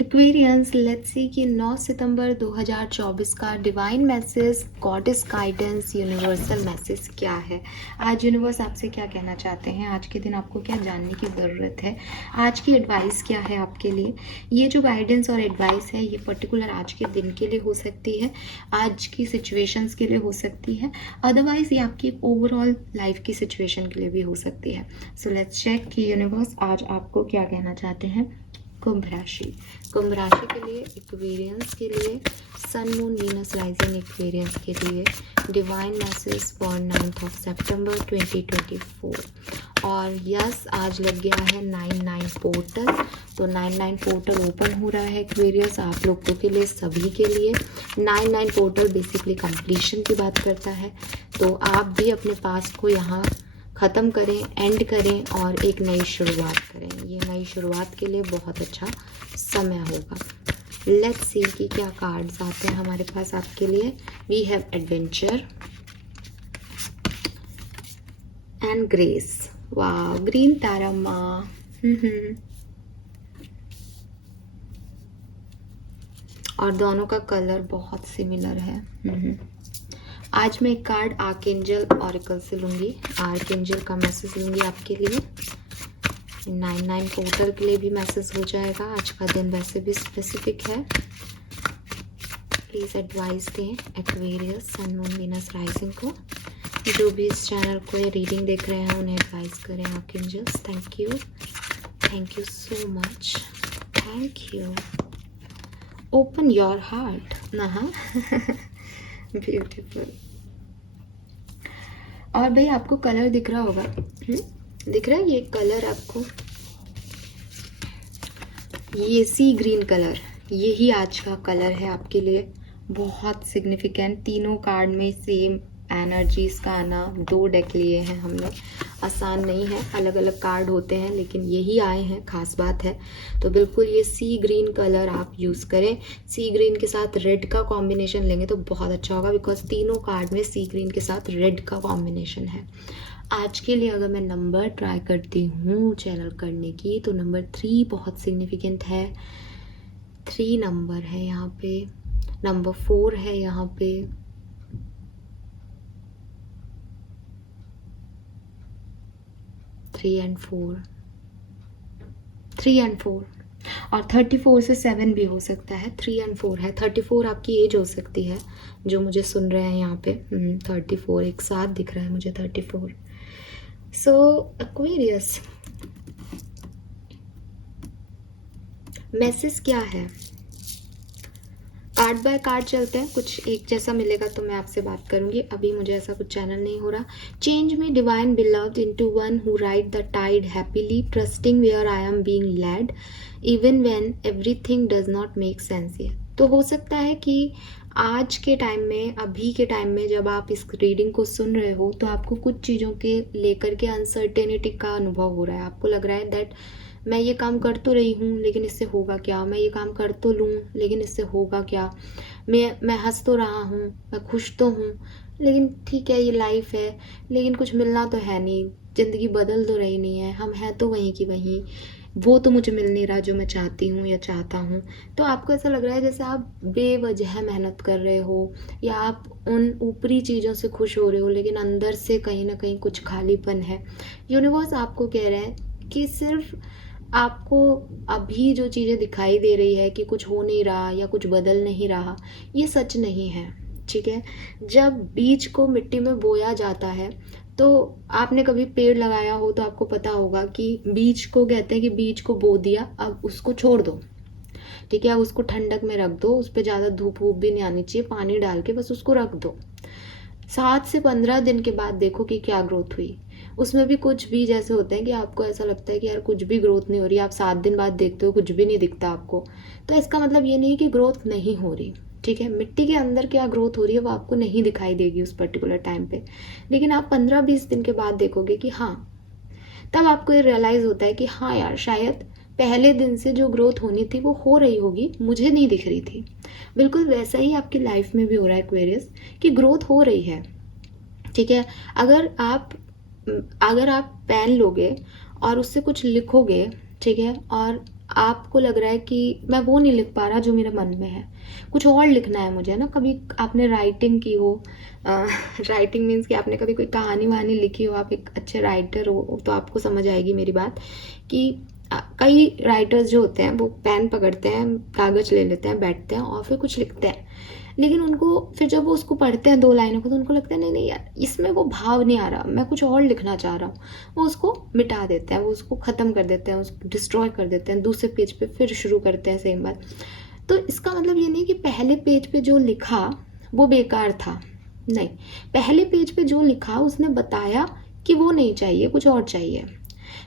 Aquarians, let's see कि 9 सितंबर 2024 का divine message, goddess guidance, universal message क्या है। आज यूनिवर्स आपसे क्या कहना चाहते हैं, आज के दिन आपको क्या जानने की ज़रूरत है, आज की एडवाइस क्या है आपके लिए। ये जो गाइडेंस और एडवाइस है ये पर्टिकुलर आज के दिन के लिए हो सकती है, आज की सिचुएशंस के लिए हो सकती है, अदरवाइज ये आपकी ओवरऑल लाइफ की सिचुएशन के लिए भी हो सकती है। सो लेट्स चेक कि यूनिवर्स आज आपको क्या कहना चाहते हैं। कुंभ राशि, कुंभ राशि के लिए, एक्वेरियंस के लिए, sun moon Venus rising Aquarians के लिए डिवाइन मैसेज फॉर 9 सितंबर 2024। और यस, आज लग गया है 99 पोर्टल। तो 99 पोर्टल ओपन हो रहा है एक्वेरियंस आप लोगों के लिए, सभी के लिए। 99 पोर्टल बेसिकली कंप्लीशन की बात करता है, तो आप भी अपने पास्ट को यहाँ ख़त्म करें, एंड करें और एक नई शुरुआत करें। ये नई शुरुआत के लिए बहुत अच्छा समय होगा। लेट्स सी कि क्या कार्ड्स आते हैं हमारे पास आपके लिए। We have adventure and grace. वाह, ग्रीन तारम्मा। और दोनों का कलर बहुत सिमिलर है। आज मैं एक कार्ड आर्कएंजल ऑरेकल से लूँगी, आर्कएंजल का मैसेज लूँगी आपके लिए। 99 पोर्टल के लिए भी मैसेज हो जाएगा। आज का दिन वैसे भी स्पेसिफिक है। प्लीज़ एडवाइस दें Aquarius, sun moon Venus rising को। जो भी इस चैनल को ये रीडिंग देख रहे हैं उन्हें एडवाइस करें archangels. Thank you so much, thank you. Open your heart. Beautiful. और भाई आपको कलर दिख रहा होगा, दिख रहा है ये कलर आपको, ये सी ग्रीन कलर, यही आज का कलर है आपके लिए। बहुत सिग्निफिकेंट, तीनों कार्ड में सेम एनर्जीज का आना। 2 डेक लिए हैं हमने, आसान नहीं है, अलग अलग कार्ड होते हैं लेकिन यही आए हैं, खास बात है। तो बिल्कुल ये सी ग्रीन कलर आप यूज़ करें। सी ग्रीन के साथ रेड का कॉम्बिनेशन लेंगे तो बहुत अच्छा होगा, बिकॉज तीनों कार्ड में सी ग्रीन के साथ रेड का कॉम्बिनेशन है। आज के लिए अगर मैं नंबर ट्राई करती हूँ चैनल करने की, तो नंबर 3 बहुत सिग्निफिकेंट है। 3 नंबर है यहाँ पे, नंबर 4 है यहाँ पे, 3 and 4, 3 and 4 और 34 से 7 भी हो सकता है। 3 and 4 है, 34 आपकी एज हो सकती है जो मुझे सुन रहे हैं यहाँ पे। 34 एक साथ दिख रहा है मुझे, 34। सो एक्वेरियस, मैसेज क्या है। कार्ड बाय कार्ड चलते हैं, कुछ एक जैसा मिलेगा तो मैं आपसे बात करूंगी। अभी मुझे ऐसा कुछ चैनल नहीं हो रहा। Change me divine beloved into one who ride the tide happily, trusting where I am being led even when everything does not make sense. ये तो हो सकता है कि आज के टाइम में, अभी के टाइम में जब आप इस रीडिंग को सुन रहे हो तो आपको कुछ चीज़ों के लेकर के अनसर्टेनिटी का अनुभव हो रहा है। आपको लग रहा है दैट मैं ये काम कर तो रही हूँ लेकिन इससे होगा क्या, मैं ये काम कर तो लूँ लेकिन इससे होगा क्या, मैं हंस तो रहा हूँ, मैं खुश तो हूँ, लेकिन ठीक है ये लाइफ है, लेकिन कुछ मिलना तो है नहीं, ज़िंदगी बदल तो रही नहीं है, हम हैं तो वहीं की वहीं, वो तो मुझे मिल नहीं रहा जो मैं चाहती हूँ या चाहता हूँ। तो आपको ऐसा लग रहा है जैसे आप बेवजह मेहनत कर रहे हो, या आप उन ऊपरी चीज़ों से खुश हो रहे हो लेकिन अंदर से कहीं ना कहीं कुछ खालीपन है। यूनिवर्स आपको कह रहे हैं कि सिर्फ आपको अभी जो चीज़ें दिखाई दे रही है कि कुछ हो नहीं रहा या कुछ बदल नहीं रहा, ये सच नहीं है। ठीक है, जब बीज को मिट्टी में बोया जाता है तो आपने कभी पेड़ लगाया हो तो आपको पता होगा कि बीज को कहते हैं कि बीज को बो दिया, अब उसको छोड़ दो। ठीक है, अब उसको ठंडक में रख दो, उस पर ज़्यादा धूप वूप भी नहीं आनी चाहिए, पानी डाल के बस उसको रख दो। 7 से 15 दिन के बाद देखो कि क्या ग्रोथ हुई। उसमें भी कुछ बीज ऐसे होते हैं कि आपको ऐसा लगता है कि यार कुछ भी ग्रोथ नहीं हो रही, आप 7 दिन बाद देखते हो कुछ भी नहीं दिखता आपको, तो इसका मतलब ये नहीं कि ग्रोथ नहीं हो रही। ठीक है, मिट्टी के अंदर क्या ग्रोथ हो रही है वो आपको नहीं दिखाई देगी उस पर्टिकुलर टाइम पे, लेकिन आप 15-20 दिन के बाद देखोगे कि हाँ, तब आपको ये रियलाइज़ होता है कि हाँ यार, शायद पहले दिन से जो ग्रोथ होनी थी वो हो रही होगी, मुझे नहीं दिख रही थी। बिल्कुल वैसा ही आपकी लाइफ में भी हो रहा है एक्वेरियस, कि ग्रोथ हो रही है। ठीक है, अगर आप पेन लोगे और उससे कुछ लिखोगे, ठीक है, और आपको लग रहा है कि मैं वो नहीं लिख पा रहा जो मेरे मन में है, कुछ और लिखना है मुझे ना। कभी आपने राइटिंग की हो, राइटिंग मीन्स कि आपने कभी कोई कहानी वहानी लिखी हो, आप एक अच्छे राइटर हो तो आपको समझ आएगी मेरी बात कि कई राइटर्स जो होते हैं वो पेन पकड़ते हैं, कागज़ ले लेते हैं, बैठते हैं और फिर कुछ लिखते हैं, लेकिन उनको फिर जब वो उसको पढ़ते हैं 2 लाइनों को तो उनको लगता है नहीं नहीं यार, इसमें वो भाव नहीं आ रहा, मैं कुछ और लिखना चाह रहा हूँ। वो उसको मिटा देते हैं, वो उसको ख़त्म कर देते हैं, उसको डिस्ट्रॉय कर देते हैं, दूसरे पेज पे फिर शुरू करते हैं सेम बात। तो इसका मतलब ये नहीं कि पहले पेज पे जो लिखा वो बेकार था, नहीं, पहले पेज पे जो लिखा उसने बताया कि वो नहीं चाहिए, कुछ और चाहिए।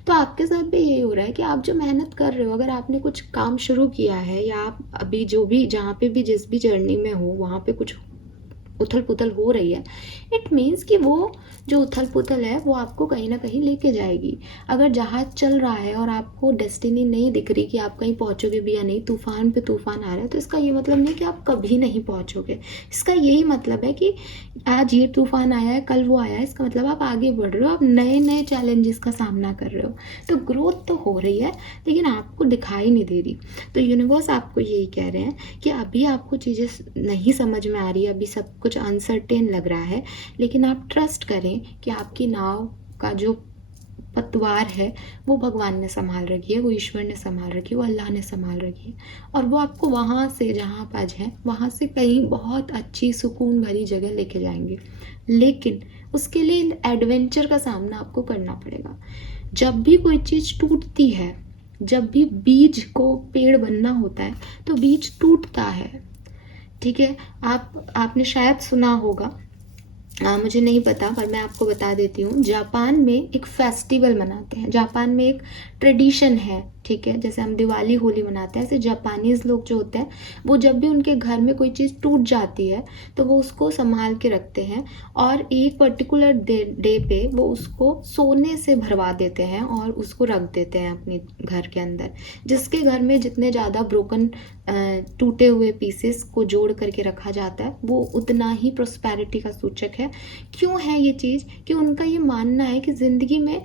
तो आपके साथ भी यही हो रहा है कि आप जो मेहनत कर रहे हो, अगर आपने कुछ काम शुरू किया है या आप अभी जो भी जहाँ पे भी जिस भी जर्नी में हो वहाँ पे कुछ उथल पुथल हो रही है, इट मीन्स कि वो जो उथल पुथल है वो आपको कहीं ना कहीं लेके जाएगी। अगर जहाज चल रहा है और आपको डेस्टिनी नहीं दिख रही कि आप कहीं पहुंचोगे भी या नहीं, तूफान पे तूफान आ रहा है, तो इसका ये मतलब नहीं कि आप कभी नहीं पहुंचोगे। इसका यही मतलब है कि आज ये तूफान आया है, कल वो आया है, इसका मतलब आप आगे बढ़ रहे हो, आप नए नए चैलेंजेस का सामना कर रहे हो। तो ग्रोथ तो हो रही है लेकिन आपको दिखाई नहीं दे रही। तो यूनिवर्स आपको यही कह रहे हैं कि अभी आपको चीज़ें नहीं समझ में आ रही, अभी सब कुछ अनसर्टेन लग रहा है, लेकिन आप ट्रस्ट करें कि आपकी नाव का जो पतवार है वो भगवान ने संभाल रखी है, वो ईश्वर ने संभाल रखी है, वो अल्लाह ने संभाल रखी है, और वो आपको वहाँ से जहाँ आप आज हैं वहाँ से कहीं बहुत अच्छी सुकून भरी जगह लेके जाएंगे। लेकिन उसके लिए एडवेंचर का सामना आपको करना पड़ेगा। जब भी कोई चीज़ टूटती है, जब भी बीज को पेड़ बनना होता है तो बीज टूटता है, ठीक है। आपने शायद सुना होगा, मुझे नहीं पता पर मैं आपको बता देती हूँ, जापान में एक फेस्टिवल मनाते हैं, जापान में एक ट्रेडिशन है, ठीक है। जैसे हम दिवाली होली मनाते हैं, ऐसे जापानीज़ लोग जो होते हैं वो जब भी उनके घर में कोई चीज़ टूट जाती है तो वो उसको संभाल के रखते हैं और एक पर्टिकुलर डे पे वो उसको सोने से भरवा देते हैं और उसको रख देते हैं अपने घर के अंदर। जिसके घर में जितने ज़्यादा ब्रोकन टूटे हुए पीसेस को जोड़ करके रखा जाता है वो उतना ही प्रोस्पेरिटी का सूचक है। क्यों है ये चीज़? कि उनका ये मानना है कि ज़िंदगी में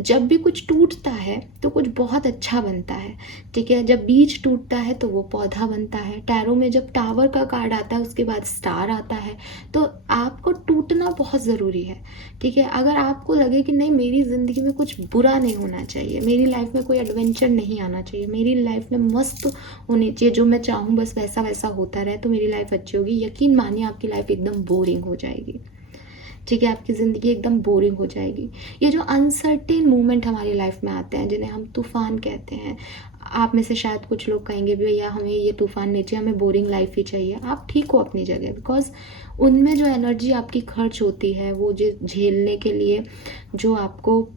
जब भी कुछ टूटता है तो कुछ बहुत अच्छा बनता है, ठीक है। जब बीज टूटता है तो वो पौधा बनता है, टैरो में जब टावर का कार्ड आता है उसके बाद स्टार आता है। तो आपको टूटना बहुत ज़रूरी है, ठीक है। अगर आपको लगे कि नहीं मेरी ज़िंदगी में कुछ बुरा नहीं होना चाहिए, मेरी लाइफ में कोई एडवेंचर नहीं आना चाहिए, मेरी लाइफ में मस्त होनी चाहिए, जो मैं चाहूँ बस वैसा वैसा होता रहे तो मेरी लाइफ अच्छी होगी, यकीन मानिए आपकी लाइफ एकदम बोरिंग हो जाएगी, ठीक है। आपकी ज़िंदगी एकदम बोरिंग हो जाएगी। ये जो अनसर्टेन मोमेंट हमारी लाइफ में आते हैं जिन्हें हम तूफ़ान कहते हैं, आप में से शायद कुछ लोग कहेंगे भी भैया हमें ये तूफ़ान नहीं चाहिए, हमें बोरिंग लाइफ ही चाहिए। आप ठीक हो अपनी जगह, बिकॉज उनमें जो एनर्जी आपकी खर्च होती है, वो जो झेलने के लिए जो आपको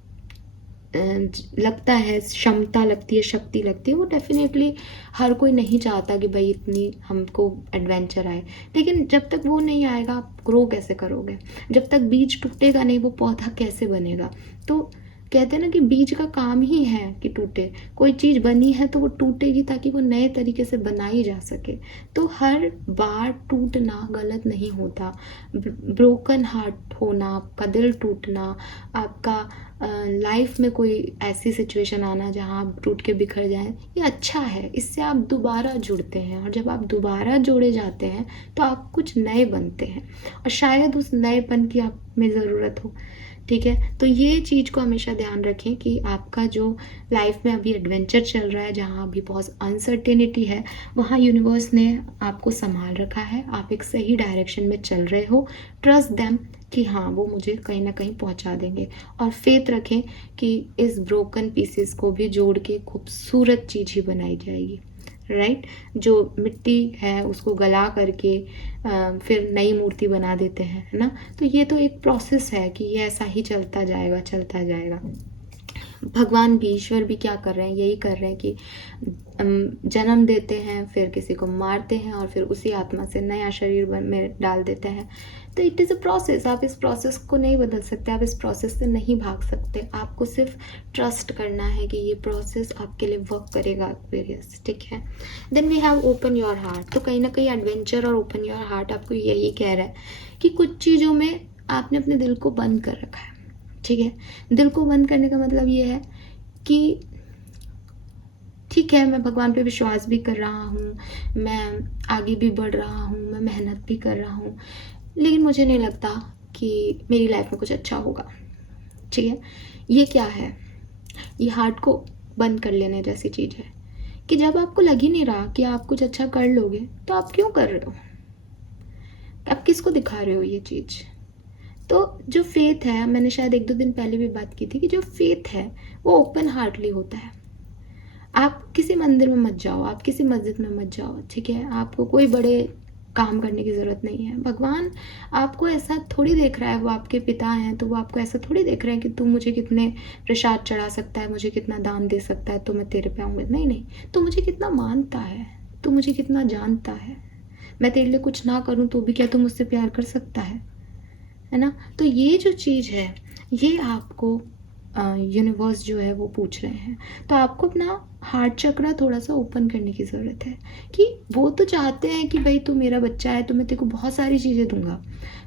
लगता है, क्षमता लगती है, शक्ति लगती है, वो डेफिनेटली हर कोई नहीं चाहता कि भाई इतनी हमको एडवेंचर आए। लेकिन जब तक वो नहीं आएगा आप ग्रो कैसे करोगे? जब तक बीज टूटेगा नहीं वो पौधा कैसे बनेगा? तो कहते हैं ना कि बीज का काम ही है कि टूटे। कोई चीज़ बनी है तो वो टूटेगी ताकि वो नए तरीके से बनाई जा सके। तो हर बार टूटना गलत नहीं होता। ब्रोकन हार्ट होना, आपका दिल टूटना, आपका लाइफ में कोई ऐसी सिचुएशन आना जहाँ आप टूट के बिखर जाएं, ये अच्छा है। इससे आप दोबारा जुड़ते हैं और जब आप दोबारा जोड़े जाते हैं तो आप कुछ नए बनते हैं और शायद उस नएपन की आप में ज़रूरत हो, ठीक है। तो ये चीज़ को हमेशा ध्यान रखें कि आपका जो लाइफ में अभी एडवेंचर चल रहा है, जहाँ अभी बहुत अनसर्टेनिटी है, वहाँ यूनिवर्स ने आपको संभाल रखा है, आप एक सही डायरेक्शन में चल रहे हो। ट्रस्ट देम कि हाँ वो मुझे कहीं ना कहीं पहुँचा देंगे, और फेथ रखें कि इस ब्रोकन पीसेस को भी जोड़ के खूबसूरत चीज़ ही बनाई जाएगी, राइट। जो मिट्टी है उसको गला करके फिर नई मूर्ति बना देते हैं, है ना। तो ये तो एक प्रोसेस है कि ये ऐसा ही चलता जाएगा, चलता जाएगा। भगवान भी, ईश्वर भी क्या कर रहे हैं? यही कर रहे हैं कि जन्म देते हैं, फिर किसी को मारते हैं और फिर उसी आत्मा से नया शरीर में डाल देते हैं। तो इट इज़ अ प्रोसेस। आप इस प्रोसेस को नहीं बदल सकते, आप इस प्रोसेस से नहीं भाग सकते। आपको सिर्फ ट्रस्ट करना है कि ये प्रोसेस आपके लिए वर्क करेगा, एक्सपीरियंस, ठीक है। Then we have open your heart. तो कहीं ना कहीं एडवेंचर और ओपन योर हार्ट आपको यही कह रहा है कि कुछ चीज़ों में आपने अपने दिल को बंद कर रखा है, ठीक है। दिल को बंद करने का मतलब ये है कि ठीक है, मैं भगवान पे विश्वास भी कर रहा हूँ, मैं आगे भी बढ़ रहा हूँ, मैं मेहनत भी कर रहा हूँ, लेकिन मुझे नहीं लगता कि मेरी लाइफ में कुछ अच्छा होगा। ठीक है, ये क्या है? ये हार्ट को बंद कर लेने जैसी चीज़ है कि जब आपको लग ही नहीं रहा कि आप कुछ अच्छा कर लोगे तो आप क्यों कर रहे हो? आप किसको दिखा रहे हो ये चीज़? तो जो फेथ है, मैंने शायद 1-2 दिन पहले भी बात की थी कि जो फेथ है वो ओपन हार्टली होता है। आप किसी मंदिर में मत जाओ, आप किसी मस्जिद में मत जाओ, ठीक है? आपको कोई बड़े काम करने की ज़रूरत नहीं है। भगवान आपको ऐसा थोड़ी देख रहा है, वो आपके पिता हैं तो वो आपको ऐसा थोड़ी देख रहे हैं कि तू मुझे कितने प्रसाद चढ़ा सकता है, मुझे कितना दान दे सकता है तो मैं तेरे पे आऊँगा। नहीं नहीं, तू मुझे कितना मानता है, तू मुझे कितना जानता है। मैं तेरे लिए कुछ ना करूँ तो भी क्या तू मुझसे प्यार कर सकता है ना? तो ये जो चीज़ है, ये आपको यूनिवर्स जो है वो पूछ रहे हैं। तो आपको अपना हार्ट चक्रा थोड़ा सा ओपन करने की ज़रूरत है कि वो तो चाहते हैं कि भाई तू मेरा बच्चा है तो मैं तेरे को बहुत सारी चीज़ें दूंगा,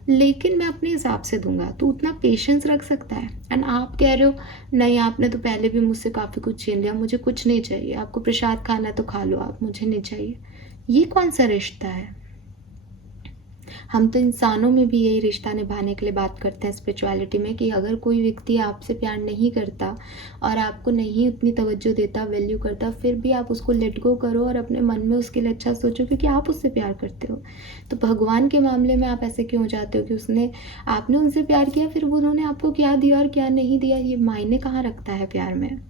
लेकिन मैं अपने हिसाब से दूंगा। तू उतना पेशेंस रख सकता है। एंड आप कह रहे हो नहीं, आपने तो पहले भी मुझसे काफ़ी कुछ छीन लिया, मुझे कुछ नहीं चाहिए, आपको प्रसाद खाना है तो खा लो आप, मुझे नहीं चाहिए। ये कौन सा रिश्ता है? हम तो इंसानों में भी यही रिश्ता निभाने के लिए बात करते हैं स्पिरिचुअलिटी में कि अगर कोई व्यक्ति आपसे प्यार नहीं करता और आपको नहीं उतनी तवज्जो देता, वैल्यू करता, फिर भी आप उसको लेट गो करो और अपने मन में उसके लिए अच्छा सोचो क्योंकि आप उससे प्यार करते हो। तो भगवान के मामले में आप ऐसे क्यों जाते हो कि आपने उनसे प्यार किया, फिर उन्होंने आपको क्या दिया और क्या नहीं दिया, ये मायने कहाँ रखता है प्यार में?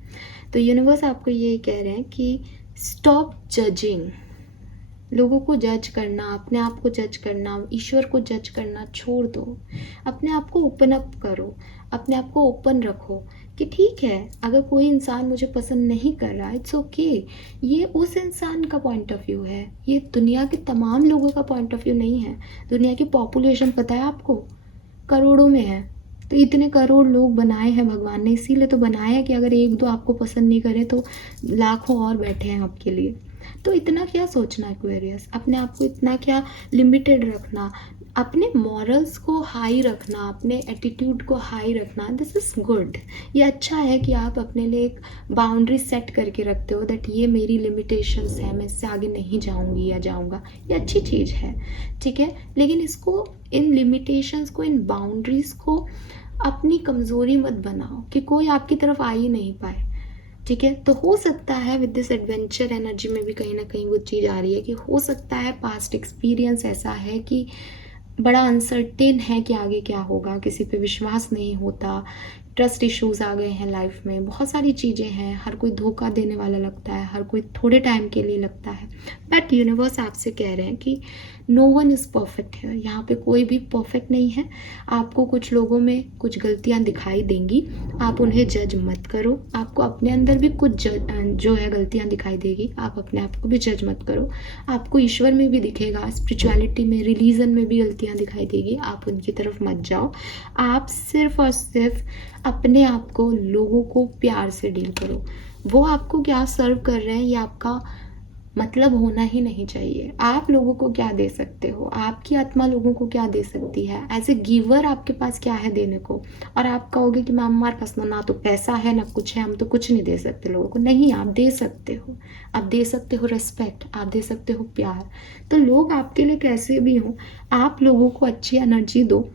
तो यूनिवर्स आपको यही कह रहे हैं कि स्टॉप जजिंग। लोगों को जज करना, अपने आप को जज करना, ईश्वर को जज करना छोड़ दो। अपने आप को ओपन अप करो, अपने आप को ओपन रखो कि ठीक है, अगर कोई इंसान मुझे पसंद नहीं कर रहा, इट्स ओके। ये उस इंसान का पॉइंट ऑफ व्यू है, ये दुनिया के तमाम लोगों का पॉइंट ऑफ व्यू नहीं है। दुनिया की पॉपुलेशन पता है आपको? करोड़ों में है। तो इतने करोड़ लोग बनाए हैं भगवान ने, इसीलिए तो बनाए हैं कि अगर एक दो आपको पसंद नहीं करे तो लाखों और बैठे हैं आपके लिए। तो इतना क्या सोचना एक्वेरियस, अपने आप को इतना क्या लिमिटेड रखना, अपने मॉरल्स को हाई रखना, अपने एटीट्यूड को हाई रखना, दिस इज़ गुड। ये अच्छा है कि आप अपने लिए एक बाउंड्री सेट करके रखते हो दैट ये मेरी लिमिटेशंस है, मैं इससे आगे नहीं जाऊंगी या जाऊंगा। ये अच्छी चीज़ है, ठीक है, लेकिन इसको, इन लिमिटेशंस को, इन बाउंड्रीज को अपनी कमज़ोरी मत बनाओ कि कोई आपकी तरफ आ ही नहीं पाए। ठीक है, तो हो सकता है विद दिस एडवेंचर एनर्जी में भी कहीं ना कहीं वो चीज़ आ रही है कि हो सकता है पास्ट एक्सपीरियंस ऐसा है कि बड़ा अनसर्टेन है कि आगे क्या होगा, किसी पे विश्वास नहीं होता, ट्रस्ट इश्यूज आ गए हैं लाइफ में, बहुत सारी चीज़ें हैं, हर कोई धोखा देने वाला लगता है, हर कोई थोड़े टाइम के लिए लगता है। बट यूनिवर्स आपसे कह रहे हैं कि नो वन इज़ परफेक्ट है, यहाँ पे कोई भी परफेक्ट नहीं है। आपको कुछ लोगों में कुछ गलतियाँ दिखाई देंगी, आप उन्हें जज मत करो। आपको अपने अंदर भी कुछ जो है गलतियाँ दिखाई देगी, आप अपने आप को भी जज मत करो। आपको ईश्वर में भी दिखेगा, स्पिरिचुअलिटी में, रिलीजन में भी गलतियाँ दिखाई देगी, आप उनकी तरफ मत जाओ। आप सिर्फ और सिर्फ अपने आप को, लोगों को प्यार से डील करो। वो आपको क्या सर्व कर रहे हैं ये आपका मतलब होना ही नहीं चाहिए। आप लोगों को क्या दे सकते हो, आपकी आत्मा लोगों को क्या दे सकती है, एज ए गिवर आपके पास क्या है देने को। और आप कहोगे कि मैम हमारे पास ना तो पैसा है ना कुछ है, हम तो कुछ नहीं दे सकते लोगों को। नहीं, आप दे सकते हो। आप दे सकते हो रिस्पेक्ट, आप दे सकते हो प्यार। तो लोग आपके लिए कैसे भी हों, आप लोगों को अच्छी एनर्जी दो,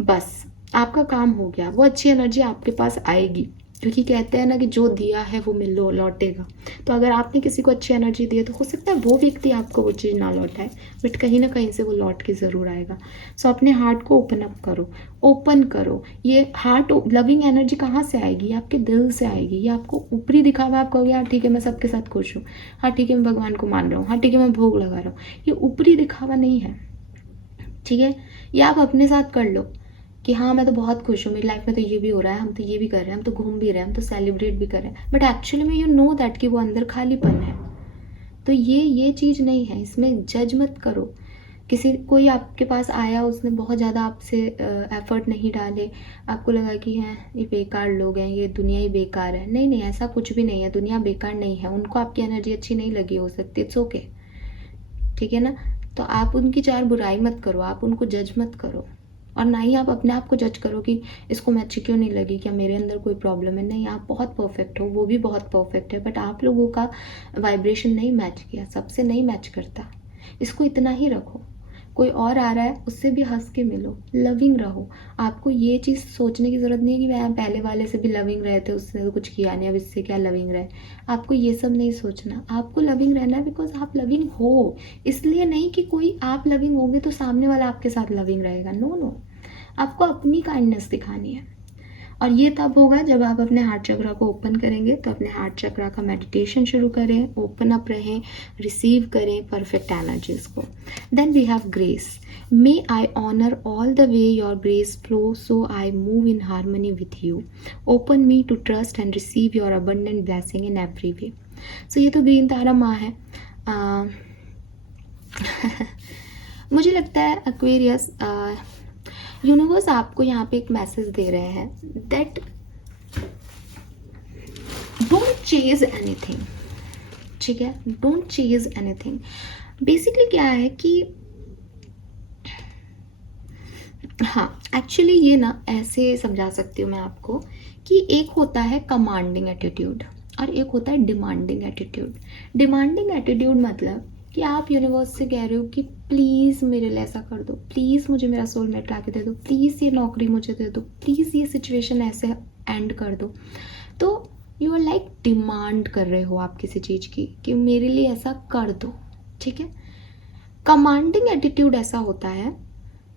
बस आपका काम हो गया। वो अच्छी एनर्जी आपके पास आएगी, क्योंकि कहते हैं ना कि जो दिया है वो मिलो लौटेगा। तो अगर आपने किसी को अच्छी एनर्जी दी है तो हो सकता है वो व्यक्ति आपको वो चीज़ ना लौटाए, बट कहीं ना कहीं से वो लौट के ज़रूर आएगा। सो अपने हार्ट को ओपन अप करो, ओपन करो। ये हार्ट लविंग एनर्जी कहाँ से आएगी? आपके दिल से आएगी। ये आपको ऊपरी दिखावा, आप कहोगे हाँ ठीक है मैं सबके साथ खुश हूँ, हाँ ठीक है मैं भगवान को मान रहा हूँ, हाँ ठीक है मैं भोग लगा रहा हूँ, ये ऊपरी दिखावा नहीं है। ठीक है, ये आप अपने साथ कर लो कि हाँ मैं तो बहुत खुश हूँ, मेरी लाइफ में तो ये भी हो रहा है, हम तो ये भी कर रहे हैं, हम तो घूम भी रहे हैं, हम तो सेलिब्रेट भी कर रहे हैं, बट एक्चुअली में यू नो दैट कि वो अंदर खालीपन है। तो ये चीज़ नहीं है, इसमें जज मत करो। कोई आपके पास आया, उसने बहुत ज़्यादा आपसे एफर्ट नहीं डाले, आपको लगा कि हैं ये बेकार लोग हैं, ये दुनिया ही बेकार है। नहीं नहीं, ऐसा कुछ भी नहीं है, दुनिया बेकार नहीं है। उनको आपकी एनर्जी अच्छी नहीं लगी हो सकती, इट्स ओके, ठीक है ना। तो आप उनकी चार बुराई मत करो, आप उनको जज मत करो, और ना ही आप अपने आप को जज करो कि इसको मैं अच्छी क्यों नहीं लगी, क्या मेरे अंदर कोई प्रॉब्लम है। नहीं, आप बहुत परफेक्ट हो, वो भी बहुत परफेक्ट है, बट आप लोगों का वाइब्रेशन नहीं मैच किया, सबसे नहीं मैच करता। इसको इतना ही रखो। कोई और आ रहा है, उससे भी हंस के मिलो, लविंग रहो। आपको ये चीज़ सोचने की ज़रूरत नहीं है कि मैं पहले वाले से भी लविंग रहे थे, उसने तो कुछ किया नहीं, अब इससे क्या लविंग रहे। आपको ये सब नहीं सोचना, आपको लविंग रहना है बिकॉज आप लविंग हो। इसलिए नहीं कि कोई आप लविंग होगे तो सामने वाला आपके साथ लविंग रहेगा। नो नो, आपको अपनी काइंडनेस दिखानी है। और ये तब होगा जब आप अपने हार्ट चक्रा को ओपन करेंगे। तो अपने हार्ट चक्रा का मेडिटेशन शुरू करें, ओपन अप रहें, रिसीव करें परफेक्ट एनर्जीज को। Then we have grace. May I honour all the way your grace flow so I move in harmony with you. Open me to trust and receive your abundant blessing in every way. So ये तो green Tara माँ है। मुझे लगता है Aquarius, universe आपको यहाँ पे एक मैसेज दे रहे हैं दैट डोंट चेज एनीथिंग। ठीक है, डोंट चेज एनीथिंग। बेसिकली क्या है कि हाँ, एक्चुअली ये ना ऐसे समझा सकती हूँ मैं आपको कि एक होता है कमांडिंग एटीट्यूड और एक होता है डिमांडिंग एटीट्यूड। डिमांडिंग एटीट्यूड मतलब कि आप यूनिवर्स से कह रहे हो कि प्लीज़ मेरे लिए ऐसा कर दो, प्लीज़ मुझे मेरा सोलमेट ला के दे दो, प्लीज़ ये नौकरी मुझे दे दो, प्लीज़ ये सिचुएशन ऐसे एंड कर दो। तो यू आर लाइक डिमांड कर रहे हो आप किसी चीज़ की कि मेरे लिए ऐसा कर दो। ठीक है। कमांडिंग एटीट्यूड ऐसा होता है,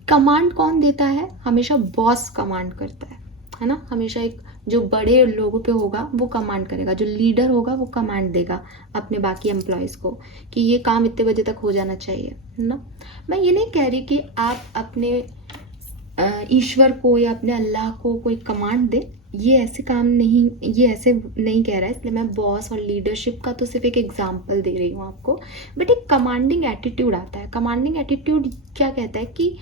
कमांड कौन देता है? हमेशा बॉस कमांड करता है ना। हमेशा एक जो बड़े लोगों पे होगा वो कमांड करेगा, जो लीडर होगा वो कमांड देगा अपने बाकी एम्प्लॉयज़ को कि ये काम इतने बजे तक हो जाना चाहिए, है ना। मैं ये नहीं कह रही कि आप अपने ईश्वर को या अपने अल्लाह को कोई कमांड दे, ये ऐसे काम नहीं, ये ऐसे नहीं कह रहा है। इसलिए मैं बॉस और लीडरशिप का तो सिर्फ एक एग्जाम्पल दे रही हूँ आपको। बट एक कमांडिंग एटीट्यूड आता है। कमांडिंग एटीट्यूड क्या कहता है कि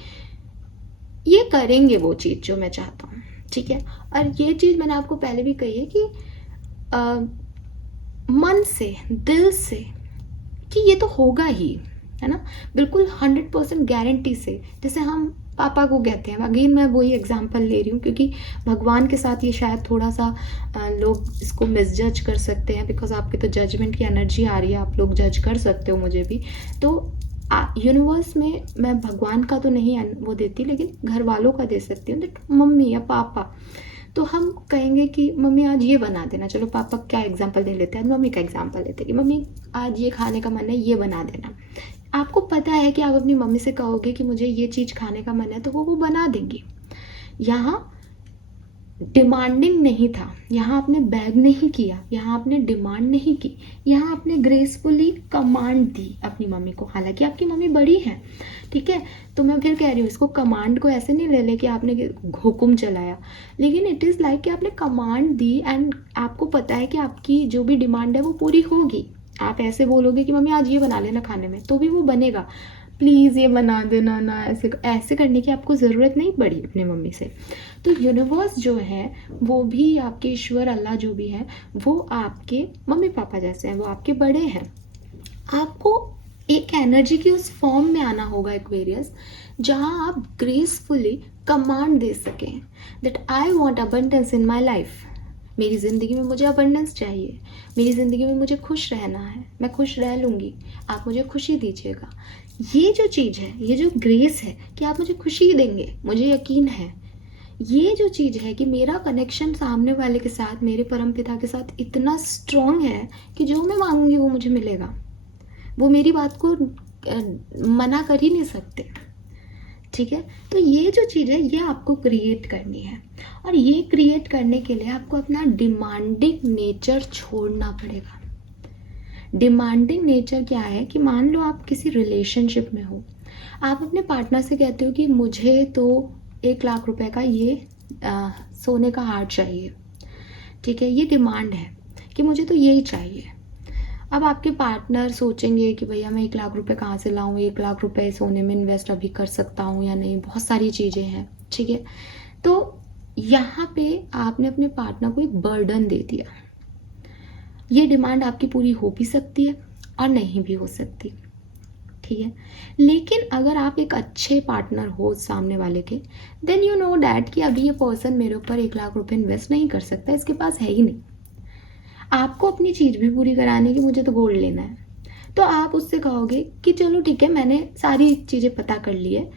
ये करेंगे वो चीज़ जो मैं चाहता हूँ। ठीक है। और ये चीज़ मैंने आपको पहले भी कही है कि मन से, दिल से कि ये तो होगा ही, है ना, बिल्कुल 100% गारंटी से। जैसे हम पापा को कहते हैं, अगेन मैं वही एग्जांपल ले रही हूँ क्योंकि भगवान के साथ ये शायद थोड़ा सा लोग इसको मिसजज कर सकते हैं बिकॉज आपके तो जजमेंट की एनर्जी आ रही है, आप लोग जज कर सकते हो मुझे भी। तो यूनिवर्स में मैं भगवान का तो नहीं वो देती, लेकिन घर वालों का दे सकती हूँ। तो मम्मी या पापा, तो हम कहेंगे कि मम्मी आज ये बना देना। चलो पापा क्या एग्जांपल ले लेते हैं, मम्मी का एग्जांपल लेते हैं कि मम्मी आज ये खाने का मन है, ये बना देना। आपको पता है कि आप अपनी मम्मी से कहोगे कि मुझे ये चीज़ खाने का मन है तो वो बना देंगी। यहाँ डिमांडिंग नहीं था, यहाँ आपने बैग नहीं किया, यहाँ आपने डिमांड नहीं की, यहाँ आपने ग्रेसफुली कमांड दी अपनी मम्मी को। हालांकि आपकी मम्मी बड़ी है, ठीक है। तो मैं फिर कह रही हूँ, इसको कमांड को ऐसे नहीं ले ले कि आपने हुक्म चलाया, लेकिन इट इज़ लाइक कि आपने कमांड दी एंड आपको पता है कि आपकी जो भी डिमांड है वो पूरी होगी। आप ऐसे बोलोगे कि मम्मी आज ये बना लेना खाने में, तो भी वो बनेगा। प्लीज़ ये बना देना ना, ऐसे ऐसे करने की आपको ज़रूरत नहीं पड़ी अपने मम्मी से। तो यूनिवर्स जो है वो भी आपके ईश्वर अल्लाह जो भी है वो आपके मम्मी पापा जैसे हैं, वो आपके बड़े हैं। आपको एक एनर्जी की उस फॉर्म में आना होगा एक्वेरियस, जहाँ आप ग्रेसफुली कमांड दे सकें that I want abundance in my life. मेरी ज़िंदगी में मुझे अबंडेंस चाहिए, मेरी ज़िंदगी में मुझे खुश रहना है, मैं खुश रह लूँगी, आप मुझे खुशी दीजिएगा। ये जो चीज़ है, ये जो ग्रेस है कि आप मुझे खुशी देंगे, मुझे यकीन है। ये जो चीज़ है कि मेरा कनेक्शन सामने वाले के साथ, मेरे परमपिता के साथ इतना स्ट्रॉन्ग है कि जो मैं मांगूंगी वो मुझे मिलेगा। वो मेरी बात को मना कर ही नहीं सकते। ठीक है। तो ये जो चीज़ है ये आपको क्रिएट करनी है, और ये क्रिएट करने के लिए आपको अपना डिमांडिंग नेचर छोड़ना पड़ेगा। डिमांडिंग नेचर क्या है कि मान लो आप किसी रिलेशनशिप में हो, आप अपने पार्टनर से कहते हो कि मुझे तो 1 लाख रुपए का ये सोने का हार चाहिए। ठीक है, ये डिमांड है कि मुझे तो यही चाहिए। अब आपके पार्टनर सोचेंगे कि भैया मैं 1 लाख रुपए कहाँ से लाऊं, 1 लाख रुपए सोने में इन्वेस्ट अभी कर सकता हूँ या नहीं, बहुत सारी चीज़ें हैं। ठीक है। तो यहाँ पे आपने अपने पार्टनर को एक बर्डन दे दिया। ये डिमांड आपकी पूरी हो भी सकती है और नहीं भी हो सकती। ठीक है। लेकिन अगर आप एक अच्छे पार्टनर हो सामने वाले के, देन यू नो डैट कि अभी ये पर्सन मेरे ऊपर 1 लाख रुपए इन्वेस्ट नहीं कर सकता, इसके पास है ही नहीं। आपको अपनी चीज़ भी पूरी करानी है कि मुझे तो गोल्ड लेना है, तो आप उससे कहोगे कि चलो ठीक है, मैंने सारी चीज़ें पता कर ली है,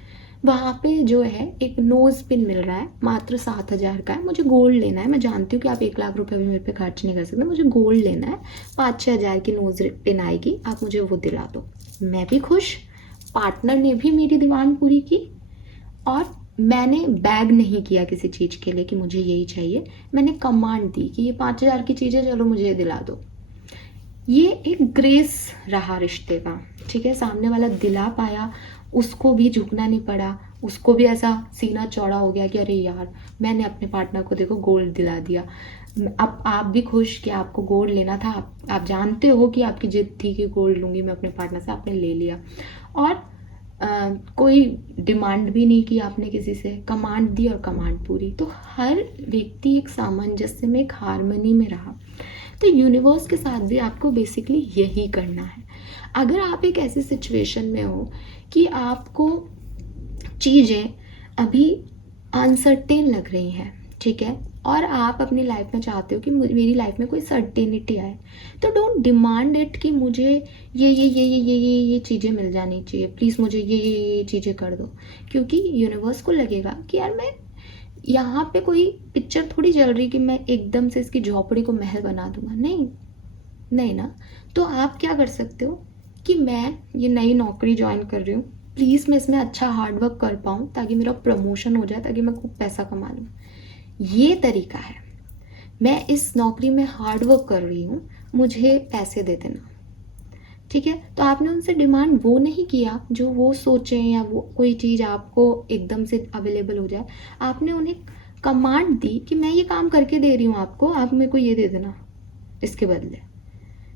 वहाँ पे जो है एक नोज़ पिन मिल रहा है मात्र 7,000 का है, मुझे गोल्ड लेना है। मैं जानती हूँ कि आप 1 लाख रुपए भी मेरे पे खर्च नहीं कर सकते, मुझे गोल्ड लेना है, 5-6 हज़ार की नोज़ पिन आएगी, आप मुझे वो दिला दो। मैं भी खुश, पार्टनर ने भी मेरी डिमांड पूरी की, और मैंने बैग नहीं किया किसी चीज़ के लिए कि मुझे यही चाहिए, मैंने कमांड दी कि ये 5,000 की चीज़ है, चलो मुझे ये दिला दो। ये एक ग्रेस रहा रिश्ते का, ठीक है। सामने वाला दिला पाया, उसको भी झुकना नहीं पड़ा, उसको भी ऐसा सीना चौड़ा हो गया कि अरे यार, मैंने अपने पार्टनर को देखो गोल्ड दिला दिया। अब आप भी खुश कि आपको गोल्ड लेना था, आप जानते हो कि आपकी जिद थी कि गोल्ड लूँगी मैं अपने पार्टनर से, आपने ले लिया। और कोई डिमांड भी नहीं की आपने किसी से, कमांड दी और कमांड पूरी। तो हर व्यक्ति एक सामंजस्य में, एक हार्मनी में रहा। तो यूनिवर्स के साथ भी आपको बेसिकली यही करना है। अगर आप एक ऐसी सिचुएशन में हो कि आपको चीज़ें अभी अनसर्टेन लग रही हैं, ठीक है, और आप अपनी लाइफ में चाहते हो कि मेरी लाइफ में कोई सर्टेनिटी आए, तो डोंट डिमांड इट कि मुझे ये चीज़ें मिल जानी चाहिए, प्लीज़ मुझे ये चीज़ें कर दो। क्योंकि यूनिवर्स को लगेगा कि यार मैं यहाँ पे कोई पिक्चर थोड़ी चल रही कि मैं एकदम से इसकी झोपड़ी को महल बना दूंगा, नहीं नहीं ना। तो आप क्या कर सकते हो कि मैं ये नई नौकरी ज्वाइन कर रही हूँ, प्लीज़ मैं इसमें अच्छा हार्डवर्क कर पाऊँ ताकि मेरा प्रमोशन हो जाए, ताकि मैं खूब पैसा कमा लूँ। ये तरीका है, मैं इस नौकरी में हार्डवर्क कर रही हूँ, मुझे पैसे दे देना, ठीक है। तो आपने उनसे डिमांड वो नहीं किया जो वो सोचें या वो कोई चीज़ आपको एकदम से अवेलेबल हो जाए। आपने उन्हें कमांड दी कि मैं ये काम करके दे रही हूँ आपको, आप मेरे को ये दे देना इसके बदले,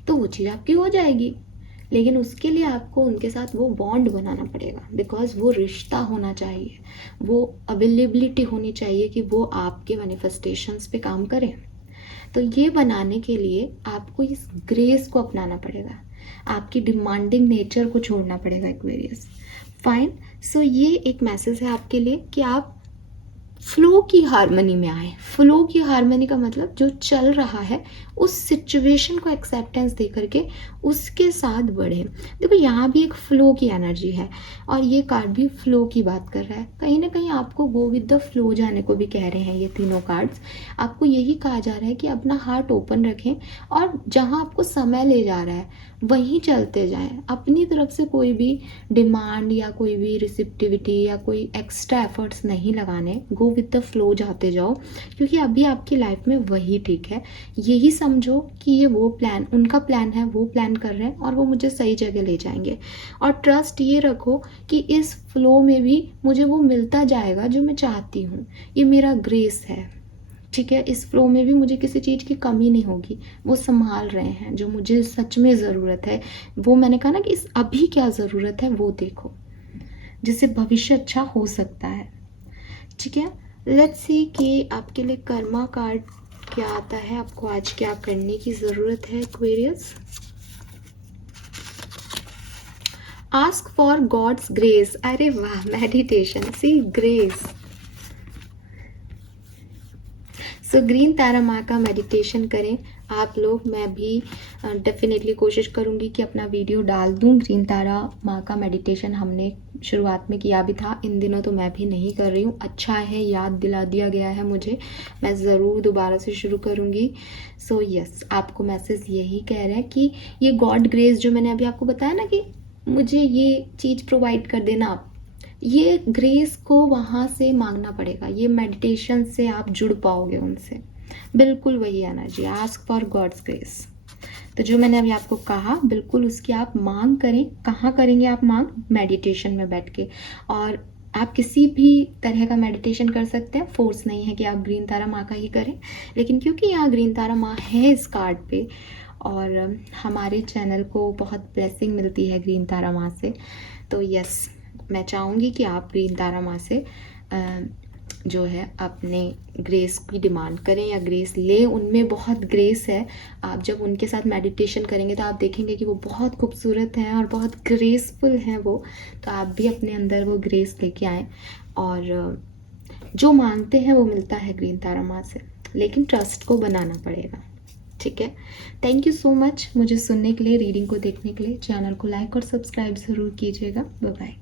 तो वो चीज़ आपकी हो जाएगी। लेकिन उसके लिए आपको उनके साथ वो बॉन्ड बनाना पड़ेगा, बिकॉज वो रिश्ता होना चाहिए, वो अवेलेबिलिटी होनी चाहिए कि वो आपके मैनिफेस्टेशंस पे काम करें। तो ये बनाने के लिए आपको इस ग्रेस को अपनाना पड़ेगा, आपकी डिमांडिंग नेचर को छोड़ना पड़ेगा, एक्वेरियस। फाइन। सो ये एक मैसेज है आपके लिए कि आप फ्लो की हार्मनी में आए। फ्लो की हार्मनी का मतलब जो चल रहा है उस सिचुएशन को एक्सेप्टेंस दे करके उसके साथ बढ़े। देखो यहाँ भी एक फ्लो की एनर्जी है और ये कार्ड भी फ्लो की बात कर रहा है। कहीं ना कहीं आपको गो विद द फ्लो जाने को भी कह रहे हैं ये तीनों कार्ड्स। आपको यही कहा जा रहा है कि अपना हार्ट ओपन रखें और जहाँ आपको समय ले जा रहा है वहीं चलते जाएं। अपनी तरफ से कोई भी डिमांड या कोई भी रिसिप्टिविटी या कोई एक्स्ट्रा एफर्ट्स नहीं लगाने, गो विद द फ्लो जाते जाओ, क्योंकि अभी आपकी लाइफ में वही ठीक है। यही समझो कि ये वो प्लान, उनका प्लान है, वो प्लान कर रहे हैं और वो मुझे सही जगह ले जाएंगे। और ट्रस्ट ये रखो कि इस फ्लो में भी मुझे वो मिलता जाएगा जो मैं चाहती हूँ। ये मेरा ग्रेस है, ठीक है। इस फ्लो में भी मुझे किसी चीज़ की कमी नहीं होगी। वो संभाल रहे हैं जो मुझे सच में ज़रूरत है। वो मैंने कहा ना कि इस अभी क्या ज़रूरत है वो देखो, जिससे भविष्य अच्छा हो सकता है, ठीक है। लेट्स सी कि आपके लिए कर्मा कार्ड क्या आता है, आपको आज क्या करने की ज़रूरत है, Aquarius. Ask for God's grace. अरे वाह, meditation, see grace. So green Tara माँ का मेडिटेशन करें आप लोग। मैं भी डेफिनेटली कोशिश करूँगी कि अपना वीडियो डाल दूँ। ग्रीन तारा माँ का मेडिटेशन हमने शुरुआत में किया भी था, इन दिनों तो मैं भी नहीं कर रही हूँ। अच्छा है, याद दिला दिया गया है मुझे, मैं ज़रूर दोबारा से शुरू करूँगी। सो यस, आपको मैसेज यही कह रहे हैं कि ये गॉड ग्रेस जो मैंने अभी आपको बताया ना कि मुझे ये चीज़ प्रोवाइड कर देना, आप ये ग्रेस को वहाँ से मांगना पड़ेगा। ये मेडिटेशन से आप जुड़ पाओगे उनसे, बिल्कुल वही energy. Ask for God's grace. तो जो मैंने अभी आपको कहा बिल्कुल उसकी आप मांग करें। कहाँ करेंगे आप मांग? मेडिटेशन में बैठ के। और आप किसी भी तरह का मेडिटेशन कर सकते हैं, फोर्स नहीं है कि आप ग्रीन तारा माँ का ही करें। लेकिन क्योंकि यहाँ ग्रीन तारा माँ है इस कार्ड पे और हमारे चैनल को बहुत ब्लेसिंग मिलती है ग्रीन तारा माँ से, तो यस, मैं चाहूँगी कि आप ग्रीन तारा माँ से जो है अपने ग्रेस की डिमांड करें या ग्रेस ले, उनमें बहुत ग्रेस है। आप जब उनके साथ मेडिटेशन करेंगे तो आप देखेंगे कि वो बहुत खूबसूरत हैं और बहुत ग्रेसफुल हैं वो। तो आप भी अपने अंदर वो ग्रेस लेके आएँ, और जो मांगते हैं वो मिलता है ग्रीन तारा माँ से, लेकिन ट्रस्ट को बनाना पड़ेगा। ठीक है, थैंक यू सो मच मुझे सुनने के लिए, रीडिंग को देखने के लिए। चैनल को लाइक और सब्सक्राइब ज़रूर कीजिएगा। Bye bye.